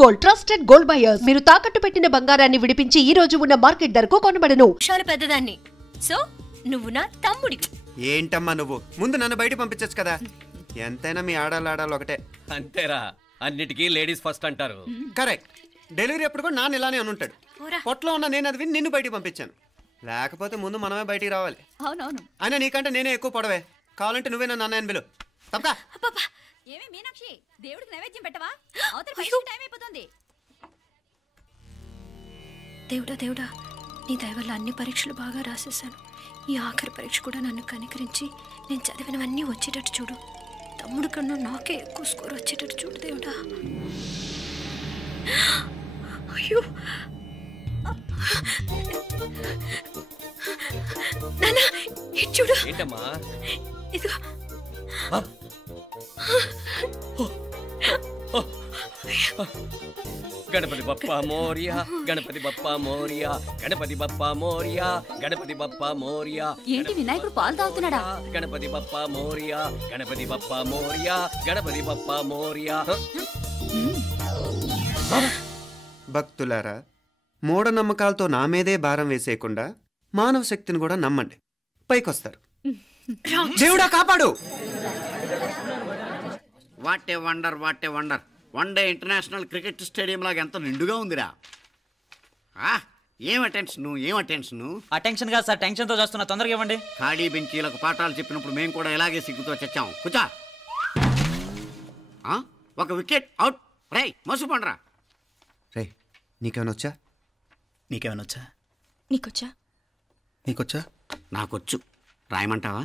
Gold, trusted gold buyers. మీరు తాకట్టు పెట్టిన బంగారాన్ని విడిపించి ఈ రోజు ఉన్న మార్కెట్ ధరకు కొనబడను. చాలా పెద్దదాన్ని. సో నువ్వు నా తమ్ముడి. ఏంటమ్మా నువ్వు? ముందు నన్ను బయట పంపించచ్చు కదా. ఎంతైనా మీ ఆడాలి ఒకటే. అంతేరా, అన్నిటికీ లేడీస్ ఫస్ట్ అంటారు. కరెక్ట్. డెలివరీ ఎప్పుడు కూడా నాన్న ఇలానే అనుంటాడు. పొట్టలో ఉన్న నేను అది విని నిన్ను బయటికి పంపించాను. లేకపోతే ముందు మనమే బయటికి రావాలి. అవునవును. అయినా నీకంటే నేనే ఎక్కువ పొడవే. కావాలంటే నువ్వే నన్ను అన్నయ్యను పిలు. తప్పకా. ఏమే మీనాక్షి, దేవుడికి నైవేద్యం పెట్టవా? అవతల టైం అయిపోతుంది. దేవుడా దేవుడా, నీ దయ వల్ల అన్ని పరీక్షలు బాగా రాసేసాను. ఈ ఆఖరి పరీక్ష కూడా నన్ను కనికరించి నేను చదివినవన్నీ వచ్చేటట్టు చూడు. తమ్ముడు కన్నా నాకే ఎక్కువ స్కోర్ వచ్చేటట్టు చూడు దేవుడా. అయ్యో నాన్న, ఇది చూడు. ఏంటమ్మా? ఇదిగో. గణపతి బప్పా మోరియా, గణపతి బప్పా మోరియా, గణపతి బప్పా మోరియా, గణపతి బప్పా మోరియా. ఏంటి వినాయకుడు పాలు తాగుతున్నాడా? గణపతి బప్పా మోరియా, గణపతి బప్పా మోరియా, గణపతి బప్పా మోరియా. భక్తులారా, మూఢనమ్మకాలతో నా మీదే భారం వేసేయకుండా మానవ శక్తిని కూడా నమ్మండి, పైకొస్తారు. దేవుడా కాపాడు. What a wonder, what a wonder. One day international cricket stadium లాగా ఎంత నిండుగా ఉందిరా. ఏం అటెన్షను, ఏం అటెన్షను. అటెన్షన్ కాదు సార్, టెన్షన్తో చేస్తున్నా, తొందరగా ఇవ్వండి. ఖాళీ బెంచీలకు పాఠాలు చెప్పినప్పుడు మేము కూడా ఇలాగే సిగ్గుతో చచ్చాం. కూర్చో. ఒక వికెట్ అవుట్. రై మసు పండ్రా. రే, నీకేమైనా వచ్చా? నీకేమైనా వచ్చా? నీకొచ్చా? నీకొచ్చా? నాకొచ్చు. రాయమంటావా?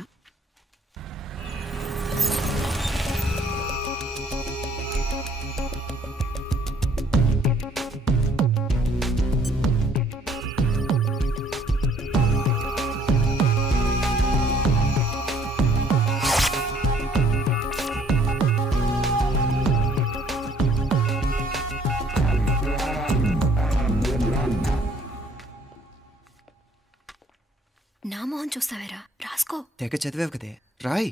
నా మోహన్ చూస్తావేరా, రాసుకో. తెగ చదివావు కదే, రాయ్.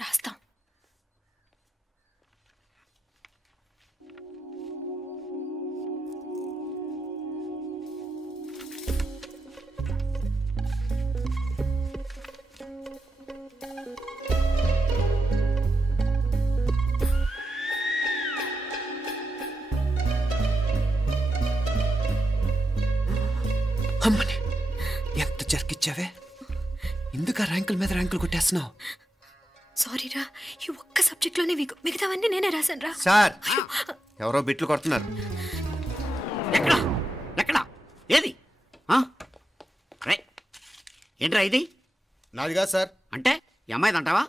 రాస్తాం. అమ్మని ఎంత జరికిచ్చావే. ఎందుకు ర్యాంకుల మీద ర్యాంకులు కొట్టేస్తున్నావు? సారీరా, ఈ ఒక్క సబ్జెక్ట్లోనే మిగతావన్నీ నేనే రాశాను రా. సార్, ఎవరో బిట్లు కొడుతున్నారు. ఎక్కడా ఎక్కడా ఏది? ఏంట్రా ఇది? నాది కాదు సార్. అంటే ఈ అమ్మాయిది అంటావా?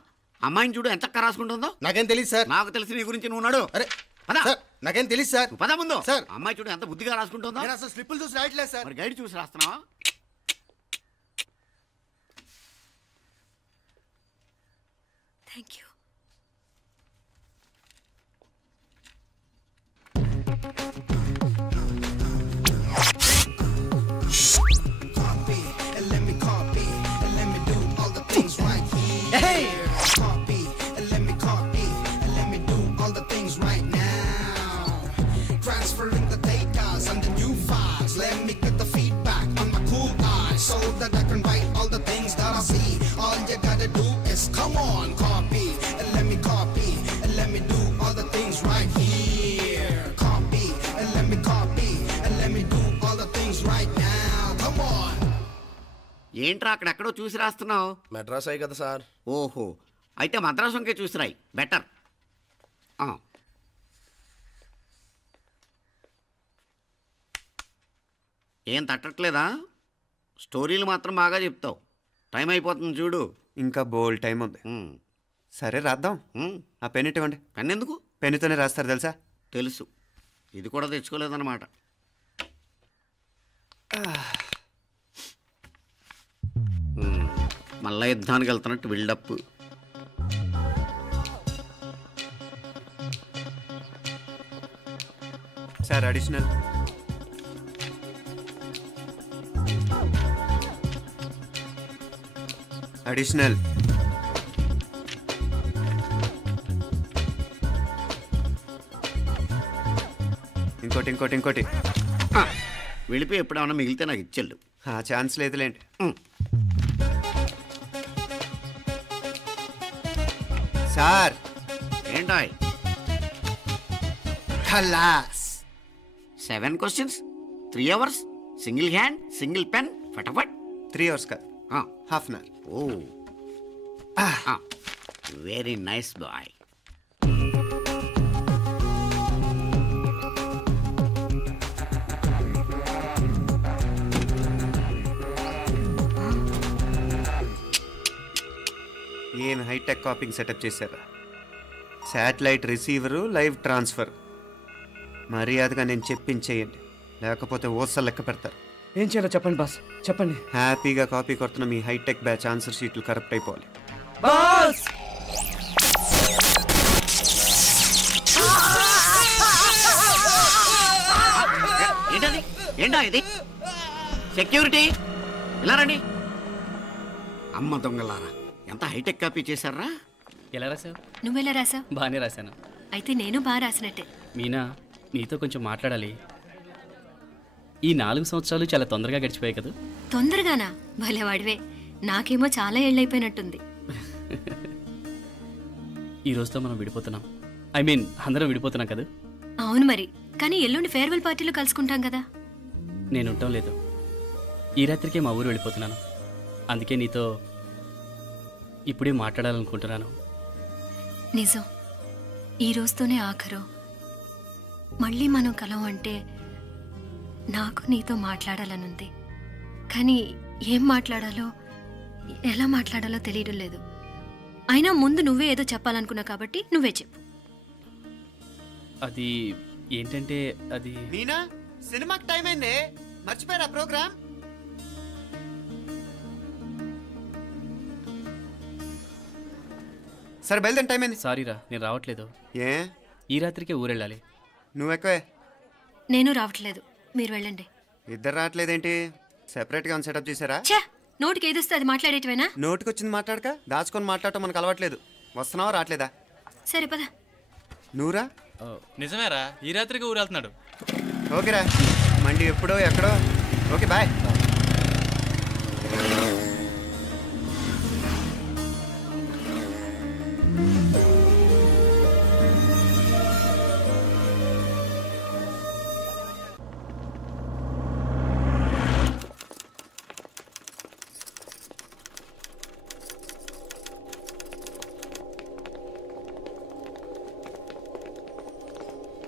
అమ్మాయిని చూడు ఎంత చక్కగా రాసుకుంటుందో. నాకేం తెలియదు సార్. నాకు తెలిసి నీ గురించి నువ్వు నాడు. అరే పదా. నాకేం తెలియదు సార్. పదా ముందు. సార్, అమ్మాయి చూడు ఎంత బుద్ధిగా రాసుకుంటుందో. నేను అసలు స్లిప్పులు చూసి రాయట్లేదు సార్. మరి గైడ్ చూసి రాస్తున్నావా? Thank you. ఏంట్రా అక్కడెక్కడో చూసి రాస్తున్నావు? మెడ్రాస్ అయ్యి కదా సార్. ఓహో, అయితే మద్రాసుకే చూసి రాయి, బెటర్. ఏం తట్టట్లేదా? స్టోరీలు మాత్రం బాగా చెప్తావు. టైం అయిపోతుంది చూడు. ఇంకా బోల్ టైం ఉంది. సరే రాద్దాం. ఆ పెన్ ఇవ్వండి. పెన్ ఎందుకు? పెన్నుతోనే రాస్తారు తెలుసా? తెలుసు. ఇది కూడా తెచ్చుకోలేదన్నమాట. మళ్ళా యుద్ధానికి వెళ్తున్నట్టు బిల్డప్. Sir additional. అడిషనల్. ఇంకోటి ఇంకోటి ఇంకోటి. వెళ్ళిపోయి ఎప్పుడేమన్నా మిగిలితే నాకు ఇచ్చెళ్ళు. ఛాన్స్ లేదులేండి. సార్ ఏంటాయ్? ఖలాస్. 7 questions, 3 hours, single hand, single pen, ఫటాఫట్. 3 hours కాదు, half an hour. Oh very nice boy. ఏం హైటెక్ కాపింగ్ సెటప్ చేశారా? Satellite receiver, live transfer. మర్యాదగా నేను చెప్పించేయండి, లేకపోతే ఓసలు లెక్క పెడతారు. ఏం చేయాలో చెప్పండి బాస్, చెప్పండి. హ్యాపీగా కాపీ కొడుతున్న మీ హైటెక్ బ్యాచ్ ఆన్సర్ షీట్లు కరెక్ట్ అయిపోవాలి. బాస్ ఏంటది? ఏంటా ఇది? సెక్యూరిటీ ఇలా రండి. అమ్మ దొంగలారా, ఎంత హైటెక్ కాపీ చేశారా? ఎలా రాసావు? నువ్వెలా రాసావు? బాగానే రాశాను. అయితే నేను బాగా రాసినట్టే. మీనా, నీతో కొంచెం మాట్లాడాలి. ఈ 4 సంవత్సరాలు చాలా తొందరగా గడిచిపోయాయి కదా? తొందరగానా? భలేవాడివే. నాకేమో చాలా ఏళ్ళైపోయినట్టుంది. ఈ రోజుతో మనం విడిపోతున్నాం. ఐ మీన్ అందరం విడిపోతున్నాం కదా? అవును మరి, కానీ ఎల్లుండి ఫేర్వెల్ పార్టీలో కలుసుకుంటాం కదా. నేను ఉండటం లేదు. ఈ రాత్రికే మా ఊరు వెళ్ళిపోతున్నాను. అందుకే నీతో ఇప్పుడే మాట్లాడాలనుకుంటున్నాను. నిజం, ఈ రోజుతోనే ఆఖరు. మళ్ళీ మనం కలం అంటే నాకు నీతో మాట్లాడాలనుంది. కానీ ఏం మాట్లాడాలో, ఎలా మాట్లాడాలో తెలియడం లేదు. అయినా ముందు నువ్వే ఏదో చెప్పాలనుకున్నావు కాబట్టి నువ్వే చెప్పు. అది ఏంటంటే అది మీనా, సినిమాకి టైం అయింది, మర్చిపోయారా ప్రోగ్రామ్? సరే బయలుదేరి, టైం అయింది. సారీరా, నేను రావట్లేదు. ఏ? ఈ రాత్రికే ఊరెళ్ళాలి. నువ్వు ఎక్కువే. నేను రావట్లేదు, మీరు వెళ్ళండి. ఇద్దరు రావట్లేదేంటి? సెపరేట్గా సెటప్ చేశారా? ఛే, నోటికి ఏదొస్తే అది మాట్లాడేటివేనా? నోటికి వచ్చింది మాట్లాడక దాచుకొని మాట్లాడటం మనకు అలవాట్లేదు. వస్తున్నావా రావట్లేదా? సరే పద. నువ్వురా. నిజమేరా, ఈ రాత్రికి ఊరు వెళ్తున్నాడు. ఓకేరా, మండి ఎప్పుడో ఎక్కడో. Okay bye.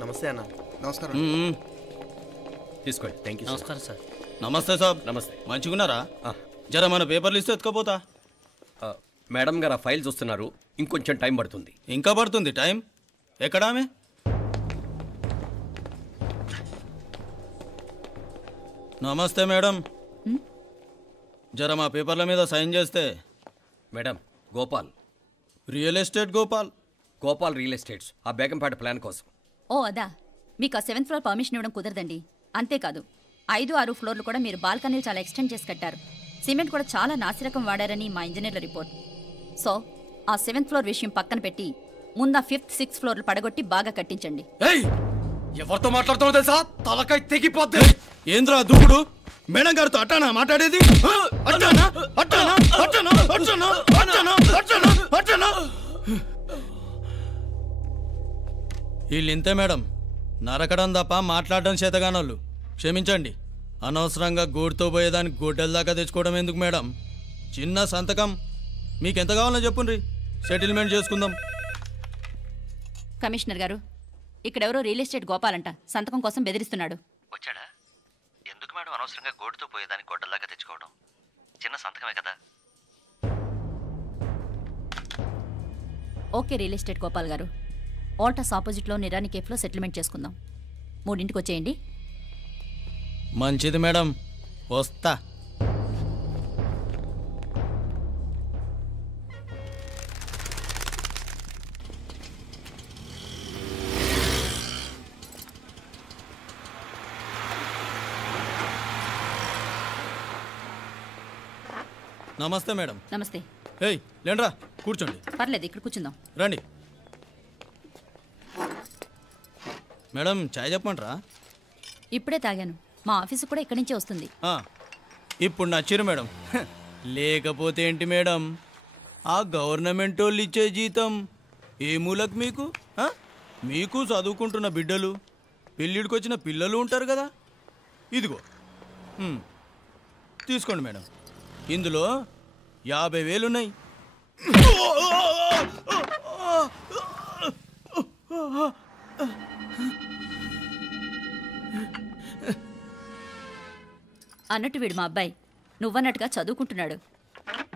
నమస్తే అన్న. నమస్కారం. తీసుకోండి. Thank you. నమస్కారం సార్. నమస్తే సాబ్. నమస్తే. మంచిగున్నారా? జర మన పేపర్లు ఇస్తే ఎత్తుకపోతా. మేడం గారు ఆ ఫైల్ చూస్తున్నారు, ఇంకొంచెం టైం పడుతుంది. ఇంకా పడుతుంది టైం? ఎక్కడ ఆమె? నమస్తే మేడం, జర మా పేపర్ల మీద సైన్ చేస్తే. Madam, Gopal, real estate Gopal. Gopal real estates, ఆ బేగంపేట ప్లాన్ కోసం. ఓ అదా, మీకు ఆ 7th ఫ్లోర్ పర్మిషన్ ఇవ్వడం కుదరదండి. అంతేకాదు 5, 6 ఫ్లోర్లు కూడా మీరు బాల్కనీలు చాలా ఎక్స్టెండ్ చేసి కట్టారు. సిమెంట్ కూడా చాలా నాసిరకం వాడారని మా ఇంజనీర్ల రిపోర్ట్. సో ఆ 7th ఫ్లోర్ విషయం పక్కన పెట్టి ముందు ఆ 5th, 6th ఫ్లోర్లు పడగొట్టి బాగా కట్టించండి. ఎవరితో మాట్లాడుతున్నావు తెలుసా? తలకాయ తెగిపోద్ది. ఏంద్రా దూకుడు? మేడం గారితో అట్టానా మాట్లాడేది? అట్టానా అట్టానా అట్టానా అట్టానా అట్టానా అట్టానా అట్టానా? వీళ్ళింతే మేడం, నరకడం తప్ప మాట్లాడడం చేతగానోళ్ళు. క్షమించండి, అనవసరంగా గూడుతో పోయేదానికి గొడ్డల దాకా తెచ్చుకోవడం ఎందుకు మేడం? చిన్న సంతకం మీకెంత కావాలో చెప్పుండ్రి, సెటిల్మెంట్ చేసుకుందాం. కమిషనర్ గారు, ఇక్కడెవరో రియల్ ఎస్టేట్ గోపాలంట సంతకం కోసం బెదిరిస్తున్నాడు. వచ్చాడా? ఎందుకు మేడం అనవసరంగా గోడుతో పోయేదానికి గొడ్డల్లాగా తెచ్చుకోవడం? చిన్న సంతకమే కదా. ఓకే రియల్ ఎస్టేట్ గోపాల్ గారు, ఆల్టాస్ ఆపోజిట్లో నిరాని కేఫ్లో సెటిల్మెంట్ చేసుకుందాం. 3ంటికి వచ్చేయండి. మంచిది మేడం, వస్తా. నమస్తే మేడం. నమస్తే. ఏయ్ లేండ్రా, కూర్చోండి. పర్లేదు, ఇక్కడ కూర్చుందాం. రండి మేడం, చాయ్ చెప్పమంటారా? ఇప్పుడే తాగాను. మా ఆఫీసు కూడా ఇక్కడి నుంచే వస్తుంది. ఇప్పుడు నచ్చిరు మేడం. లేకపోతే ఏంటి మేడం, ఆ గవర్నమెంట్ వాళ్ళు ఇచ్చే జీతం ఏ మూలకు మీకు? మీకు చదువుకుంటున్న బిడ్డలు, పెళ్ళిడికి వచ్చిన పిల్లలు ఉంటారు కదా. ఇదిగో తీసుకోండి మేడం, ఇందులో 50,000 ఉన్నాయి. అన్నట్టు వీడు మా అబ్బాయి నువ్వన్నట్టుగా చదువుకుంటున్నాడు.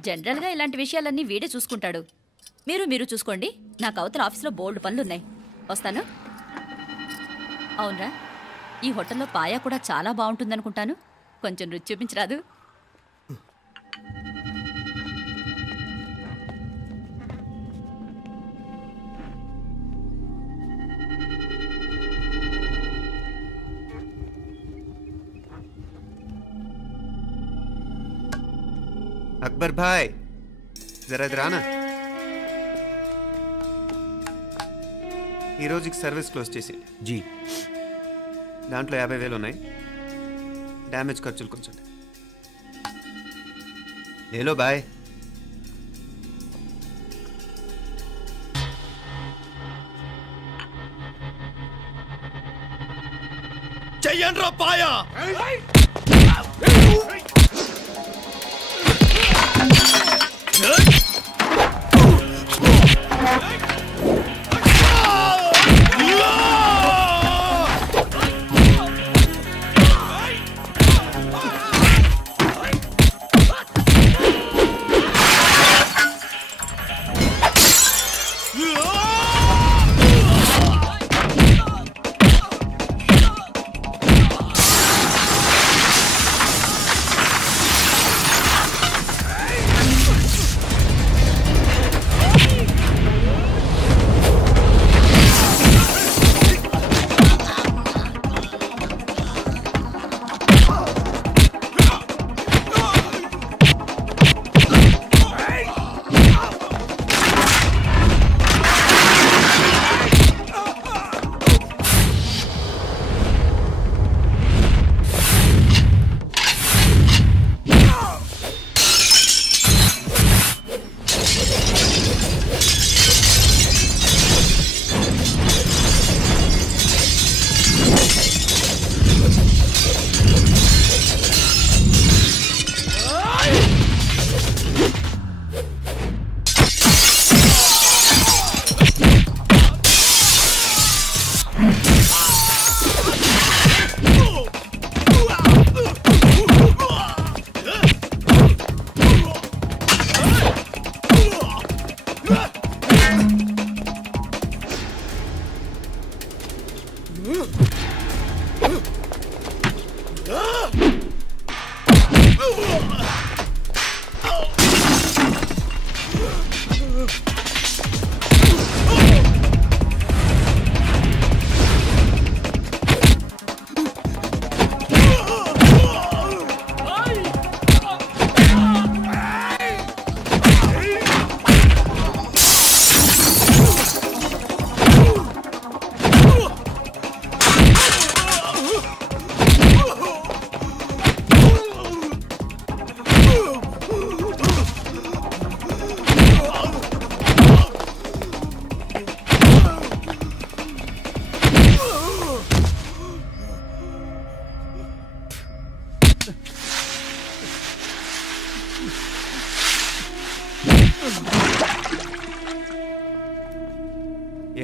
జనరల్గా ఇలాంటి విషయాలన్నీ వీడే చూసుకుంటాడు. మీరు చూసుకోండి. నాకు అవతల ఆఫీస్లో బోల్డ్ పనులున్నాయి. వస్తాను. అవునరా, ఈ హోటల్లో పాయా కూడా చాలా బాగుంటుందనుకుంటాను. కొంచెం రుచి చూపించరాదు? अकबर भाई जरा इधर आना. ఈ రోజుకి సర్వీస్ క్లోజ్ చేసేయండి. జీ. దాంట్లో 50,000 ఉన్నాయి. డ్యామేజ్ ఖర్చులు కొంచెం. లేలో బాయ్. చెయ్యండి రా పాయా.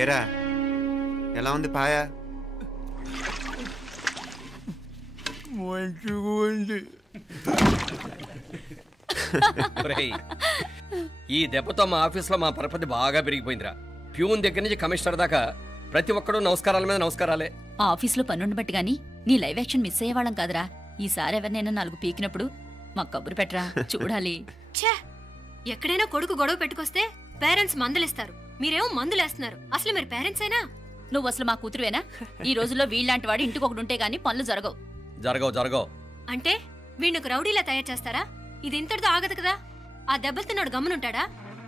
ఏరా ఎలా ఉంది పాయా? మంచిగా ఉంది. ఈ దెబ్బతో మా ఆఫీస్లో మా పరపతి బాగా పెరిగిపోయిందిరా. ప్యూన్ దగ్గర నుంచి కమిషనర్ దాకా ప్రతి ఒక్కడు నమస్కారాల మీద నమస్కారాలే. ఆ ఆఫీస్లో పనుండి బట్టి గానీ నీ లైవ్ యాక్షన్ మిస్ అయ్యేవాళ్ళం కాదురా. ఈసారి ఎవరినైనా 4 పీకినప్పుడు మాకు కబురు పెట్టరా, చూడాలి. ఛే, ఎక్కడైనా కొడుకు గొడవ పెట్టుకొస్తే పేరెంట్స్ మందులేస్తారు, మీరేమో మందులేస్తున్నారు. అసలు మీరు పేరెంట్స్ అయినా? నువ్వు అసలు మా కూతురువేనా? ఈ రోజుల్లో వీళ్ళలాంటి వాడు ఇంటికి ఒకటి ఉంటే గానీ పనులు జరగవు. జరగవు అంటే వీణ్ణకు రౌడీలా తయారు చేస్తారా? ఇది ఇంతటితో ఆగదు కదా. ఆ దెబ్బలు తిన్నాడు గమ్మునుంటాడా?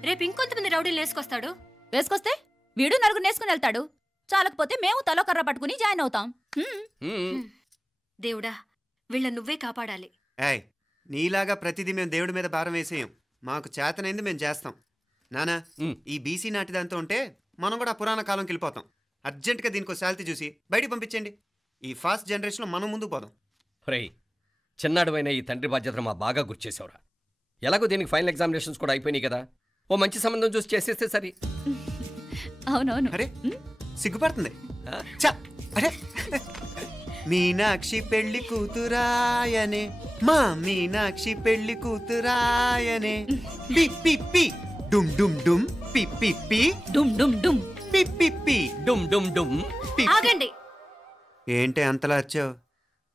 రేపు ఇంకొంతమంది రౌడీలు వేసుకొస్తాడు. వేసుకొస్తే వీడు 4 నేసుకుని వెళ్తాడు. చాలకపోతే మేము తలో కర్ర పట్టుకుని జాయిన్ అవుతాం. దేవుడా వీళ్ళ నువ్వే కాపాడాలి. ఏయ్, నీలాగా ప్రతిదీ మేము దేవుడి మీద భారం వేసేయం. మాకు చేతనైంది మేము చేస్తాం. నానా, ఈ బీసీ నాటి దాంతో ఉంటే మనం కూడా పురాణ కాలంకి వెళ్ళిపోతాం. అర్జెంటుగా దీనికి శాలిటీ చూసి బయటికి పంపించండి. ఈ ఫాస్ట్ జనరేషన్లో మనం ముందుకు పోదాం. రే, చిన్నాడువైన ఈ తండ్రి బాధ్యతను మా బాగా గుర్చేసావురా. ఎలాగో దీనికి ఫైనల్ ఎగ్జామినేషన్స్ కూడా అయిపోయినాయి కదా, ఓ మంచి సంబంధం చూసి చేసేస్తే సరి. అవునవును. అరే సిగ్గుపడుతుంది. అరే మీనాక్షి పెళ్లి కూతురాయనే, మా మీనాక్షి పెళ్లి కూతురాయనే. పి పి పి డుమ్ డుమ్ డుమ్ పి పి పి డుమ్ డుమ్ డుమ్ పి పి పి డుమ్ డుమ్ డుమ్. ఆగండి. ఏంటి అంతలా వచ్చావు?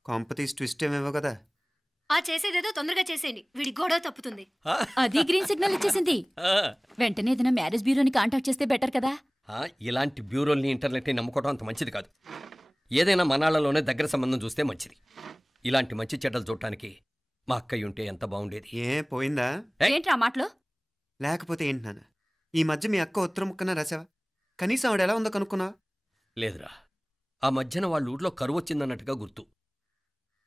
కాంపతీస్ ట్విస్ట్ ఏమేవో కదా. ఆ చేసేదేదో తొందరగా చేసేయండి, వీడి గొడవ తప్పుతుంది. అది గ్రీన్ సిగ్నల్ ఇచ్చేసింది. వెంటనే ఏదైనా మ్యారేజ్ బ్యూరోని కాంటాక్ట్ చేస్తే బెటర్ కదా. ఇలాంటి బ్యూరోల్ని ఇంటర్నెట్ని నమ్ముకోవడం అంత మంచిది కాదు. ఏదైనా మనాళ్ళలోనే దగ్గర సంబంధం చూస్తే మంచిది. ఇలాంటి మంచి చెడ్డలు చూడటానికి మా అక్కయ్య ఉంటే ఎంత బాగుండేది. ఏ పోయిందా? ఏంటి ఆ మాటలు? లేకపోతే ఏంటి నాన్న, ఈ మధ్య మీ అక్క ఉత్తరం ముక్కన రాసావా? కనీసం ఆవిడ ఎలా ఉందో కనుక్కున్నావా? లేదురా, ఆ మధ్యన వాళ్ళ ఊర్లో కరువు వచ్చిందన్నట్టుగా గుర్తు.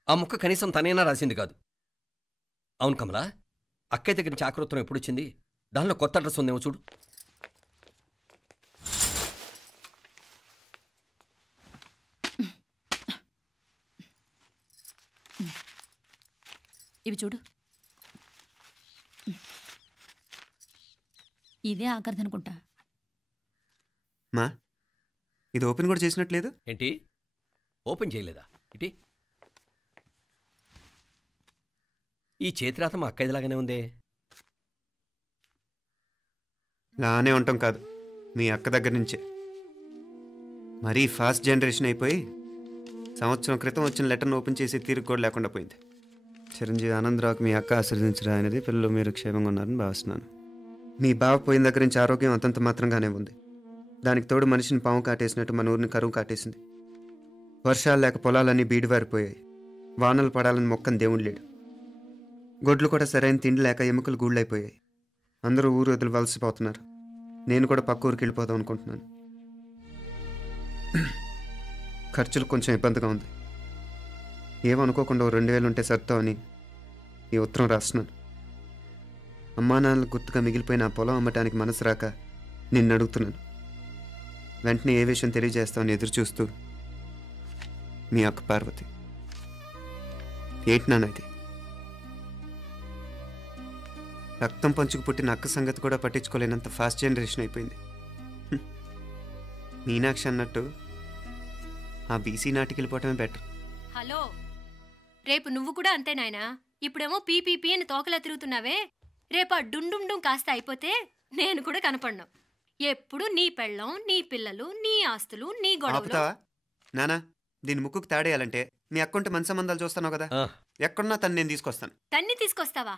ఆ ముక్క కనీసం తనైనా రాసింది కాదు. అవును కమలా, అక్కయ్య దగ్గర నుంచి ఆకృతం ఎప్పుడు వచ్చింది? దానిలో కొత్త అడ్రస్ ఉందేమో చూడు. ఇవి చూడు. ఇదే ఆఖరిదనుకుంటా. మా ఇది ఓపెన్ కూడా చేసినట్లేదు. ఏంటి ఓపెన్ చేయలేదా? ఇటీ ఈ చేతిరాత మా అక్కయ్యలాగానే ఉందే. లానే ఉంటాం కాదు, మీ అక్క దగ్గర నుంచే. మరీ ఫాస్ట్ జనరేషన్ అయిపోయి సంవత్సరం క్రితం వచ్చిన లెటర్ను ఓపెన్ చేసి తీరుకు కూడా లేకుండా పోయింది. చిరంజీవి ఆనందరావుకి మీ అక్క ఆశీర్వదించరా అనేది, పిల్లలు మీరు క్షేమంగా ఉన్నారని భావిస్తున్నాను. మీ బావ పోయిన దగ్గర నుంచి ఆరోగ్యం అంతంత మాత్రంగానే ఉంది. దానికి తోడు మనిషిని పాము కాటేసినట్టు మన ఊరిని కరువు కాటేసింది. వర్షాలు లేక పొలాలన్నీ బీడివారిపోయాయి. వానలు పడాలని మొక్కని దేవుడు లేడు. గొడ్లు కూడా సరైన తిండి లేక ఎముకలు గూళ్ళైపోయాయి. అందరూ ఊరు వదిలి వలసిపోతున్నారు. నేను కూడా పక్క ఊరికి వెళ్ళిపోదాం అనుకుంటున్నాను. ఖర్చులు కొంచెం ఇబ్బందిగా ఉంది. ఏమనుకోకుండా 2000 ఉంటే సర్దామని ఈ ఉత్తరం రాస్తున్నాను. అమ్మా నాన్నలకు గుర్తుగా మిగిలిపోయిన ఆ పొలం అమ్మటానికి మనసు రాక నిన్ను అడుగుతున్నాను. వెంటనే ఏ విషయం తెలియజేస్తామని ఎదురు చూస్తూ మీ అక్క పార్వతి. ఏంటి నాన్న ఇది? రక్తం పంచుకు పుట్టిన అక్క సంగతి కూడా పట్టించుకోలేనంత ఫాస్ట్ జనరేషన్ అయిపోయింది. మీనాక్షి అన్నట్టు ఆ బీసీ నాటికి వెళ్ళిపోవటమే బెటర్. హలో, రేపు నువ్వు కూడా అంతే నాయనా. ఇప్పుడేమో పీపీపీ అని తోకలా తిరుగుతున్నావే, రేపు ఆ డుండుండుం కాస్త అయిపోతే నేను కూడా కనపడ్ను. ఎప్పుడు నీ పెళ్ళం, నీ పిల్లలు, నీ ఆస్తులు, నీ గొడవలు. నానా, దీని ముక్కుకు తాడేయాలంటే మీ అక్కంటే మంచి సంబంధాలు చూస్తాను కదా. ఎక్కడున్నా తను నేను తీసుకొస్తాను. తన్ని తీసుకొస్తావా?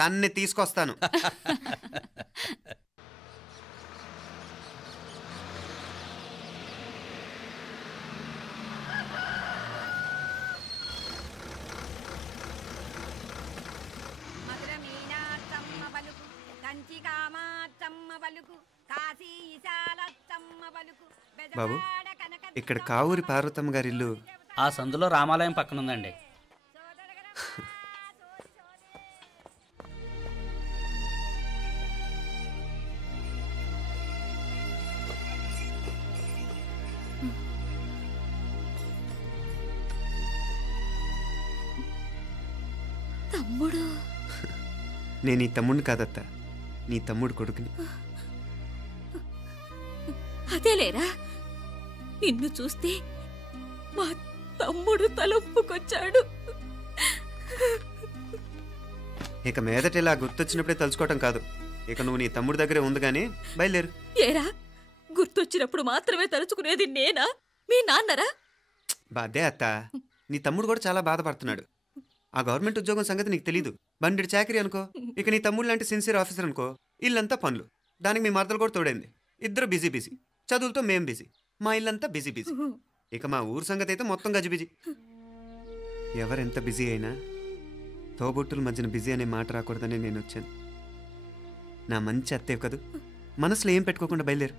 తన్ని తీసుకొస్తాను. బాబు, ఇక్కడ కావూరి పార్వతమ్మ గారి ఇల్లు ఆ సందులో రామాలయం పక్కన ఉందండి. తమ్ముడు? నేను ఈ తమ్ముడిని కాదత్త, నీ తమ్ముడు కొడుకుని. అదేలేరా, నిన్ను చూస్తే మా తమ్ముడు తలొప్పుకొచ్చాడు. ఇక మీదట ఇలా గుర్తొచ్చినప్పుడే తలుచుకోవటం కాదు. ఇక నువ్వు నీ తమ్ముడి దగ్గరే ఉంది కానీ బయలుదేరు. ఏరా, గుర్తొచ్చినప్పుడు మాత్రమే తలుచుకునేది నేనా, మీ నాన్నరా? బాధే అత్త, నీ తమ్ముడు కూడా చాలా బాధపడుతున్నాడు. ఆ గవర్నమెంట్ ఉద్యోగం సంగతి నీకు తెలీదు. బండి చాకరీ అనుకో. ఇక నీ తమ్ముడు లాంటి సిన్సియర్ ఆఫీసర్ అనుకో. ఇల్లంతా పనులు, దానికి మీ మరదలు కూడా తోడైంది. ఇద్దరు బిజీ బిజీ. చదువులతో మేం బిజీ, మా ఇల్లంతా బిజీ బిజీ. ఇక మా ఊరు సంగతి అయితే మొత్తం గజిబిజీ. ఎవరెంత బిజీ అయినా తోబుట్టుల మధ్యన బిజీ అనే మాట రాకూడదని నేను వచ్చాను. నా మంచి అత్తేవి కదూ, మనసులో ఏం పెట్టుకోకుండా బయలుదేరు.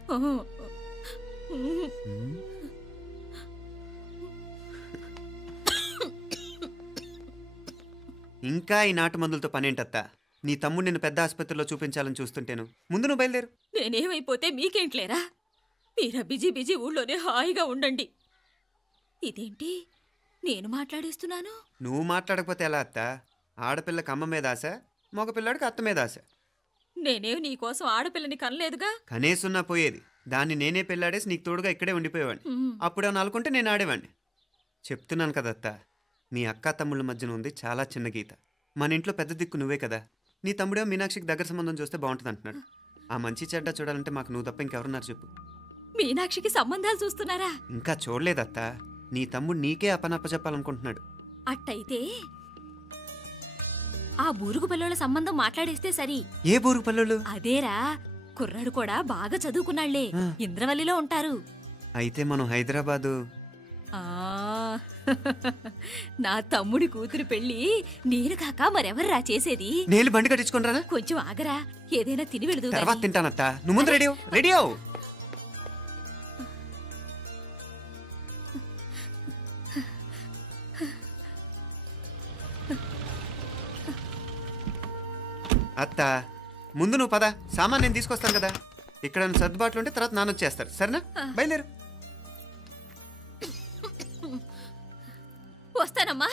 ఇంకా ఈ నాటు మందులతో పనేంటత్తా? నీ తమ్ముడు నిన్ను పెద్ద ఆసుపత్రిలో చూపించాలని చూస్తుంటేను. ముందు నువ్వు బయలుదేరు. నేనేమైపోతే మీకేంట్లేరా? మీరా బిజీ బిజీ ఊళ్ళోనే హాయిగా ఉండండి. ఇదేంటి నేను మాట్లాడేస్తున్నాను? నువ్వు మాట్లాడకపోతే ఎలా అత్త? ఆడపిల్లకి అమ్మ మీద ఆశ, మగపిల్లాడికి అత్త మీద ఆశ. నేనేం నీకోసం ఆడపిల్లని కనలేదుగా. కనేసున్నా పోయేది. దాన్ని నేనే పెళ్ళాడేసి నీకు తోడుగా ఇక్కడే ఉండిపోయేవాడిని. అప్పుడేమన్నా అనుకుంటే నేను ఆడేవాడిని. చెప్తున్నాను కదత్తా, మీ అక్క తమ్ముళ్ళ మధ్యన ఉంది చాలా చిన్న గీత. మన ఇంట్లో పెద్ద దిక్కు నువ్వే కదా. నీ తమ్ముడే మీనాక్షికి దగ్గర సంబంధం చూస్తే బాగుంటుంది అంటున్నాడు. ఆ మంచి చెడ్డ చూడాలంటే మాకు నువ్వు తప్ప ఇంకెవరున్నారు చెప్పు? మీనాక్షికి సంబంధాలు చూస్తున్నారా? ఇంకా చూడలేదత్తా. నీ తమ్ముడు నీకే అపనప్ప చెప్పాలనుకుంటున్నాడు. అట్టయితే ఆ బూరుగు పల్లెల సంబంధం మాట్లాడేస్తే సరి. ఏ బూరుగు పల్లెలు? అదేరా, కుర్రాడు కూడా బాగా చదువుకున్నాళ్లే, ఇంద్రవల్లిలో ఉంటారు. అయితే మనం హైదరాబాదు. నా తమ్ముడి కూతురు పెళ్లి నేను కాక మరెవర్రా చేసేది? నేను బండి కట్టించుకుంటారా? కొంచెం ఆగరా, ఏదైనా తిని వెళదు. తర్వాత తింటానత్తా. నువ్వు ముందు రెడీ రెడీ అవు. అత్త ముందు నువ్వు పద. సామాన్ నేను తీసుకొస్తాను కదా. ఇక్కడ సర్దుబాట్లు ఉంటే తర్వాత నాన్న వచ్చేస్తారు. సరేనా? బయలుదేరు. వస్తానమ్మా.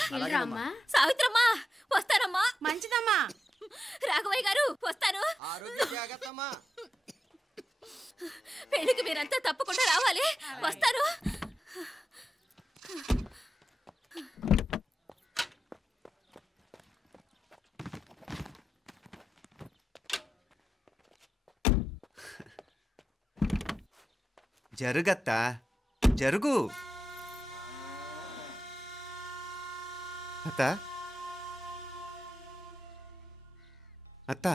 సావిత్రమ్మా వస్తానమ్మా. మంచిదమ్మా. రాఘవయ్య గారు వస్తాను. పెళ్లికి మీరంతా తప్పకుండా రావాలి. వస్తాను. జరుగత్తా, జరుగు. అత్త అత్త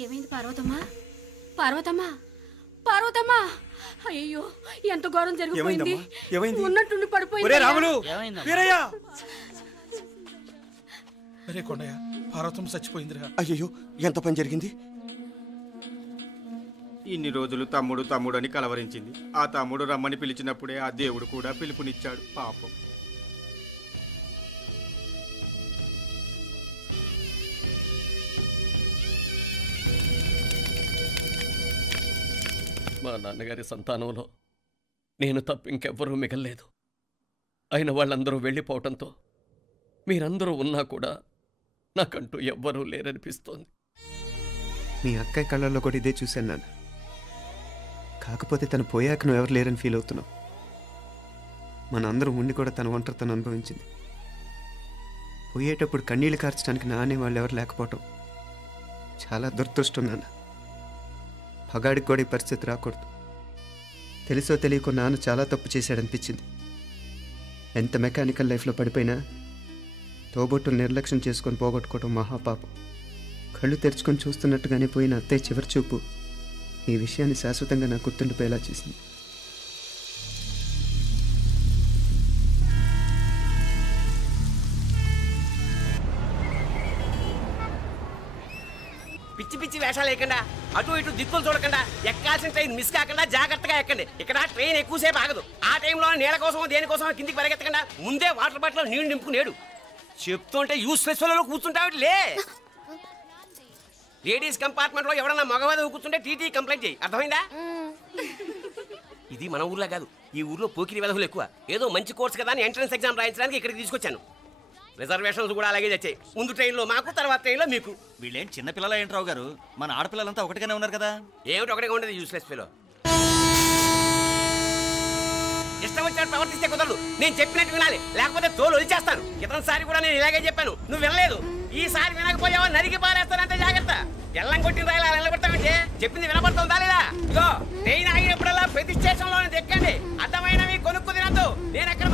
ఏమైంది పార్వతమ్మా? పార్వతమ్మా, పార్వతమ్మా! అయ్యో, ఎంత ఘోరం జరిగిపోయింది. ఉన్నట్టుండి పడిపోయింది. అరే కొండయ్య, పార్వతమ్మ చచ్చిపోయిందిరా. అయ్యో, ఎంత పని జరిగింది? ఇన్ని రోజులు తమ్ముడు తమ్ముడు అని కలవరించింది. ఆ తమ్ముడు రమ్మని పిలిచినప్పుడే ఆ దేవుడు కూడా పిలుపునిచ్చాడు. పాపం. మా నాన్నగారి సంతానంలో నేను తప్ప ఇంకెవ్వరూ మిగల్లేదు. అయిన వాళ్ళందరూ వెళ్ళిపోవటంతో మీరందరూ ఉన్నా కూడా నాకంటూ ఎవ్వరూ లేరనిపిస్తోంది. మీ అక్కయ్య కళ్ళల్లో కూడా ఇదే చూశాను నాన్న. కాకపోతే తను పోయాక నువ్వు ఎవరు లేరని ఫీల్ అవుతున్నావు. మన అందరం ఉండి కూడా తన ఒంటరితను అనుభవించింది. పోయేటప్పుడు కన్నీళ్ళు కార్చడానికి నానే వాళ్ళు ఎవరు లేకపోవటం చాలా దురదృష్టం నాన్న. పగాడికి కూడా ఈ పరిస్థితి రాకూడదు. తెలుసో తెలియకో నాన్న చాలా తప్పు చేశాడనిపించింది. ఎంత మెకానికల్ లైఫ్లో పడిపోయినా తోబొట్టులు నిర్లక్ష్యం చేసుకొని పోగొట్టుకోవటం మహాపాపం. కళ్ళు తెరుచుకొని చూస్తున్నట్టుగానే పోయిన అత్తయ్య చివరి చూపు ఈ విషయాన్ని శాశ్వతంగా నా గుర్తుండిపోయేలా చేసింది. పిచ్చి పిచ్చి వేషాలు వేయకుండా, అటు ఇటు దిక్కులు చూడకుండా, ఎక్కాల్సిన ట్రైన్ మిస్ కాకుండా జాగ్రత్తగా ఎక్కండి. ఇక్కడ ట్రైన్ ఎక్కువసేపు ఆగదు. ఆ టైంలో నీళ్ళ కోసం దేనికోసం కిందికి పరిగెత్తకుండా ముందే వాటర్ బాటిల్ నీళ్లు నింపుకునేడు. చెప్తుంటే యూస్లెస్ లో కూర్చుంటావు. లే, లేడీస్ కంపార్ట్మెంట్ లో ఎవరన్నా మగవాద కూర్చుంటే టీటీ కంప్లైంట్ చేయి. అర్థమైందా? ఇది మన ఊర్లో కాదు, ఈ ఊర్లో పోకిరి వెధవులు ఎక్కువ. ఏదో మంచి కోర్స్ కదా అని ఎంట్రన్స్ ఎగ్జామ్ రాయించడానికి ఇక్కడికి తీసుకొచ్చాను. రిజర్వేషన్స్ కూడా అలాగే వచ్చాయి. ముందు ట్రైన్లో మాకు, తర్వాత ట్రైన్లో మీకు. వీళ్ళేం చిన్న పిల్లలు ఏంట్రావు గారు? మన ఆడపిల్లలంతా ఒకటిగానే ఉన్నారు కదా. ఏమిటి ఒకటిగా ఉండదు యూస్లెస్ ఫెలో. ఇష్టం వచ్చినట్టు ప్రవర్తిస్తే కుదరదు. నేను చెప్పినట్టు వినాలి, లేకపోతే తోలు వదిలేస్తాను. క్రితంసారి కూడా నేను ఇలాగే చెప్పాను, నువ్వు వినలేదు. ఈసారి వినకపోయావా నరికి పారేస్తానంటే జాగ్రత్త. ఎల్లం కొట్టిన రాయలా నిలబడతామంటే చెప్పింది వినపడుతుందా లేదా? ఇగో ట్రైన్ ఆగినప్పుడల్లా ప్రతి స్టేషన్ లోనే ఎక్కండి. అర్థమైనవి కొనుక్కు తినద్దు. నేను ఎక్కడ